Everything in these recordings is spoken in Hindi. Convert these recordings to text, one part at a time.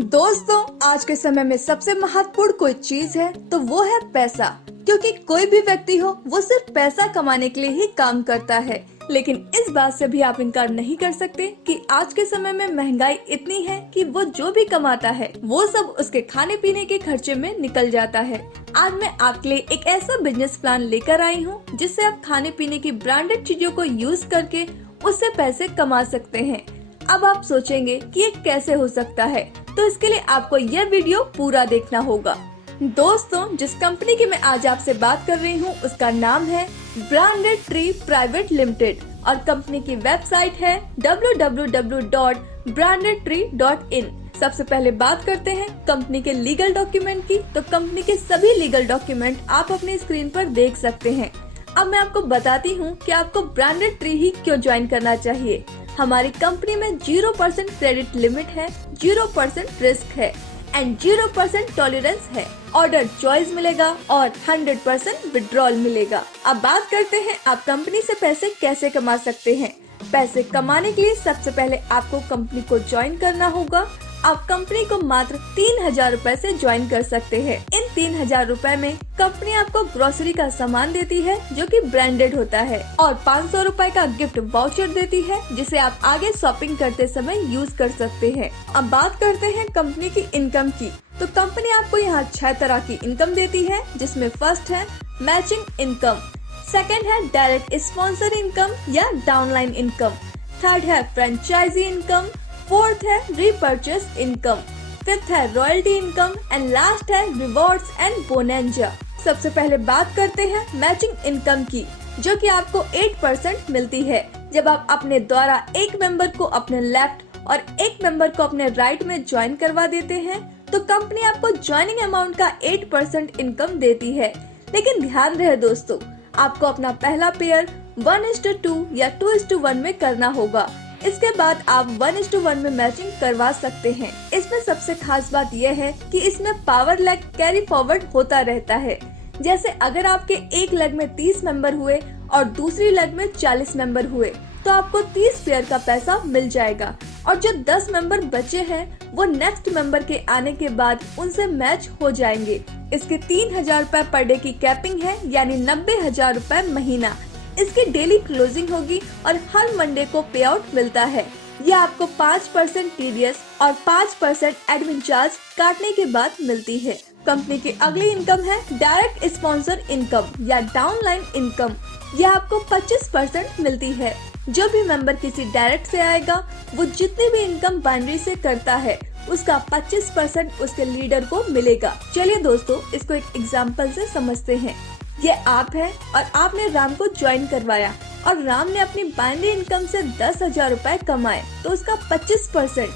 दोस्तों, आज के समय में सबसे महत्वपूर्ण कोई चीज है तो वो है पैसा। क्योंकि कोई भी व्यक्ति हो वो सिर्फ पैसा कमाने के लिए ही काम करता है। लेकिन इस बात से भी आप इनकार नहीं कर सकते कि आज के समय में महंगाई इतनी है कि वो जो भी कमाता है वो सब उसके खाने पीने के खर्चे में निकल जाता है। आज मैं आपके लिए एक ऐसा बिजनेस प्लान लेकर आई हूँ जिससे आप खाने पीने की ब्रांडेड चीजों को यूज करके उससे पैसे कमा सकते हैं। अब आप सोचेंगे कि ये कैसे हो सकता है, तो इसके लिए आपको यह वीडियो पूरा देखना होगा। दोस्तों, जिस कंपनी की मैं आज आपसे बात कर रही हूँ उसका नाम है ब्रांडेड ट्री प्राइवेट लिमिटेड और कंपनी की वेबसाइट है www.brandedtree.in। सबसे पहले बात करते हैं कंपनी के लीगल डॉक्यूमेंट की। तो कंपनी के सभी लीगल डॉक्यूमेंट आप अपनी स्क्रीन पर देख सकते हैं। अब मैं आपको बताती हूँ कि आपको ब्रांडेड ट्री ही क्यों ज्वाइन करना चाहिए। हमारी कंपनी में 0% क्रेडिट लिमिट है, 0% रिस्क है एंड 0% टॉलरेंस है। ऑर्डर चॉइस मिलेगा और 100% विड्रॉल मिलेगा। अब बात करते हैं आप कंपनी से पैसे कैसे कमा सकते हैं। पैसे कमाने के लिए सबसे पहले आपको कंपनी को ज्वाइन करना होगा। आप कंपनी को मात्र 3000 रूपए से ज्वाइन कर सकते हैं। इन 3000 रूपए में कंपनी आपको ग्रोसरी का सामान देती है जो कि ब्रांडेड होता है और 500 रूपए का गिफ्ट वाउचर देती है जिसे आप आगे शॉपिंग करते समय यूज कर सकते हैं। अब बात करते हैं कंपनी की इनकम की। तो कंपनी आपको यहाँ 6 तरह की इनकम देती है, जिसमें फर्स्ट है मैचिंग इनकम, सेकंड है डायरेक्ट स्पॉन्सर इनकम या डाउनलाइन इनकम, थर्ड है फ्रेंचाइजी इनकम, फोर्थ है रीपर्चेस इनकम, फिफ्थ है रॉयल्टी इनकम एंड लास्ट है रिवॉर्ड्स एंड बोनेंजा। सबसे पहले बात करते हैं मैचिंग इनकम की, जो कि आपको 8% मिलती है। जब आप अपने द्वारा एक मेंबर को अपने लेफ्ट और एक मेंबर को अपने राइट में ज्वाइन करवा देते हैं तो कंपनी आपको ज्वाइनिंग अमाउंट का 8% इनकम देती है। लेकिन ध्यान रहे दोस्तों, आपको अपना पहला पेयर 1:2 या 2:1 में करना होगा। इसके बाद आप 1:1 में मैचिंग करवा सकते हैं। इसमें सबसे खास बात यह है कि इसमें पावर लेग कैरी फॉरवर्ड होता रहता है। जैसे अगर आपके एक लेग में 30 मेंबर हुए और दूसरी लेग में 40 मेंबर हुए तो आपको 30 पेयर का पैसा मिल जाएगा और जो 10 मेंबर बचे हैं वो नेक्स्ट मेंबर के आने के बाद उनसे मैच हो जाएंगे। इसके 3000 रूपए पर डे की कैपिंग है, यानी 90,000 रूपए महीना। इसकी डेली क्लोजिंग होगी और हर मंडे को पे आउट मिलता है। यह आपको 5% टीडीएस और 5% एडमिन चार्ज काटने के बाद मिलती है। कंपनी की अगली इनकम है डायरेक्ट स्पॉन्सर इनकम या डाउनलाइन इनकम। यह आपको 25% मिलती है। जो भी मेंबर किसी डायरेक्ट से आएगा वो जितनी भी इनकम बाइनरी से करता है उसका 25% उसके लीडर को मिलेगा। चलिए दोस्तों, इसको एक एग्जाम्पल से समझते हैं। ये आप है और आपने राम को ज्वाइन करवाया और राम ने अपनी बाइनरी इनकम से 10,000 रूपए कमाए तो उसका 25%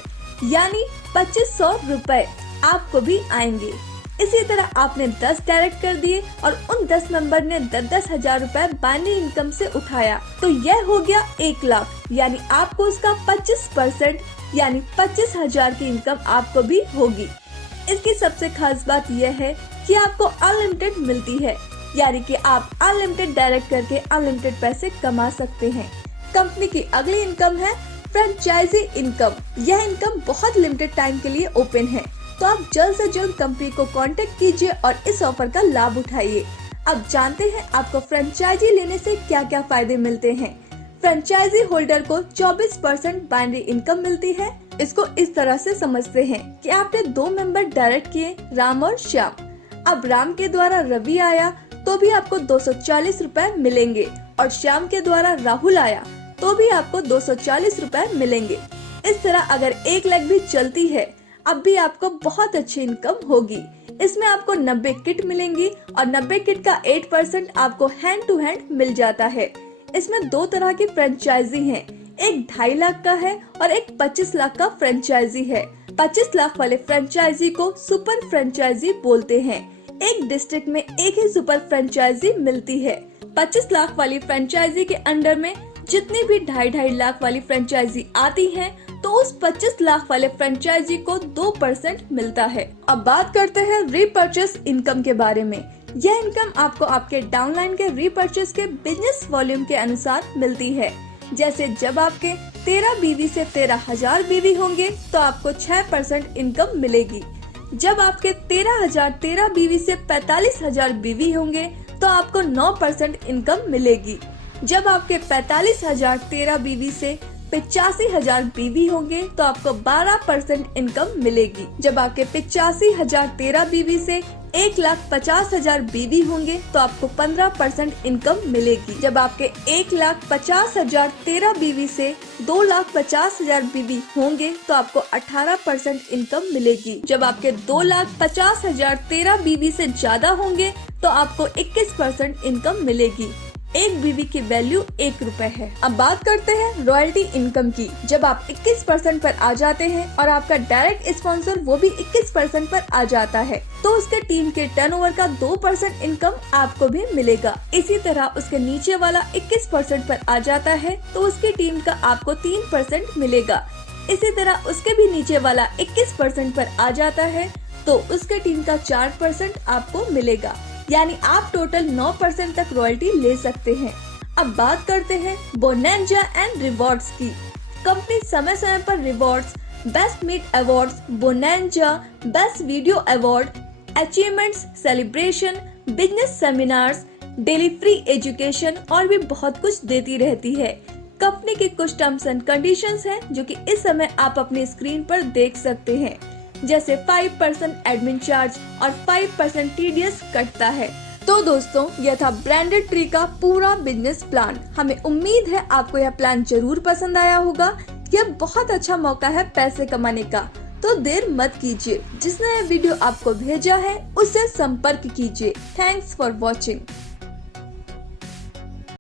यानी 2500 रूपए आपको भी आएंगे। इसी तरह आपने 10 डायरेक्ट कर दिए और उन 10 मेंबर ने 10,000 रूपए बाइनरी इनकम से उठाया तो यह हो गया 1 लाख, यानी आपको उसका 25% यानी 25,000 की इनकम आपको भी होगी। इसकी सबसे खास बात यह है कि आपको अनलिमिटेड मिलती है, यानी कि आप अनलिमिटेड डायरेक्ट करके अनलिमिटेड पैसे कमा सकते हैं। कंपनी की अगली इनकम है फ्रेंचाइजी इनकम। यह इनकम बहुत लिमिटेड टाइम के लिए ओपन है, तो आप जल्द से जल्द कंपनी को कांटेक्ट कीजिए और इस ऑफर का लाभ उठाइए। अब जानते हैं आपको फ्रेंचाइजी लेने से क्या क्या फायदे मिलते हैं। फ्रेंचाइजी होल्डर को 24% बाइनरी इनकम मिलती है। इसको इस तरह से समझते हैं कि आपने 2 मेंबर डायरेक्ट किए, राम और श्याम। अब राम के द्वारा रवि आया तो भी आपको 240 रूपए मिलेंगे और श्याम के द्वारा राहुल आया तो भी आपको 240 रूपए मिलेंगे। इस तरह अगर एक लेग भी चलती है अब भी आपको बहुत अच्छी इनकम होगी। इसमें आपको 90 किट मिलेंगी और 90 किट का 8% आपको हैंड टू हैंड मिल जाता है। इसमें 2 तरह की फ्रेंचाइजी हैं, एक 2.5 लाख का है और एक 25 लाख का फ्रेंचाइजी है। 25 लाख वाले फ्रेंचाइजी को सुपर फ्रेंचाइजी बोलते हैं। एक डिस्ट्रिक्ट में एक ही सुपर फ्रेंचाइजी मिलती है। 25 लाख वाली फ्रेंचाइजी के अंडर में जितनी भी 2.5 लाख वाली फ्रेंचाइजी आती हैं, तो उस 25 लाख वाले फ्रेंचाइजी को 2% मिलता है। अब बात करते हैं रीपर्चेस इनकम के बारे में। यह इनकम आपको आपके डाउनलाइन के रीपर्चेस के बिजनेस वॉल्यूम के अनुसार मिलती है। जैसे जब आपके 13 बीवी से 13,000 बीवी होंगे तो आपको 6% इनकम मिलेगी। जब आपके 13,013 बीवी से 45,000 बीवी होंगे तो आपको 9% इनकम मिलेगी। जब आपके 45,013 बीवी से 85,000 बीवी होंगे तो आपको 12% इनकम मिलेगी। जब आपके 85,013 बीवी से 1,50,000 बीवी होंगे तो आपको 15% इनकम मिलेगी। जब आपके 1,50,013 बीवी से 2,50,000 बीवी होंगे तो आपको 18% इनकम मिलेगी। जब आपके 2,50,013 बीवी से ज्यादा होंगे तो आपको 21% इनकम मिलेगी। एक बीवी की वैल्यू 1 रुपए है। अब बात करते हैं रॉयल्टी इनकम की। जब आप 21% पर आ जाते हैं और आपका डायरेक्ट स्पॉन्सर वो भी 21% पर आ जाता है तो उसके टीम के टर्नओवर का 2% इनकम आपको भी मिलेगा। इसी तरह उसके नीचे वाला 21% पर आ जाता है तो उसकी टीम का आपको 3% मिलेगा। इसी तरह उसके भी नीचे वाला 21% पर आ जाता है तो उसके टीम का 4% आपको मिलेगा। यानी आप टोटल 9% तक रॉयल्टी ले सकते हैं। अब बात करते हैं बोनैंजा एंड रिवॉर्ड्स की। कंपनी समय समय पर rewards, best meet awards, bonanza, best video award, achievements, celebration, business seminars, daily free education और भी बहुत कुछ देती रहती है। कंपनी के कुछ टर्म्स एंड कंडीशंस हैं जो कि इस समय आप अपनी स्क्रीन पर देख सकते हैं, जैसे 5% एडमिन चार्ज और 5% टीडीएस कटता है। तो दोस्तों, यह था ब्रांडेड ट्री का पूरा बिजनेस प्लान। हमें उम्मीद है आपको यह प्लान जरूर पसंद आया होगा। यह बहुत अच्छा मौका है पैसे कमाने का, तो देर मत कीजिए। जिसने यह वीडियो आपको भेजा है उससे संपर्क कीजिए। Thanks for watching.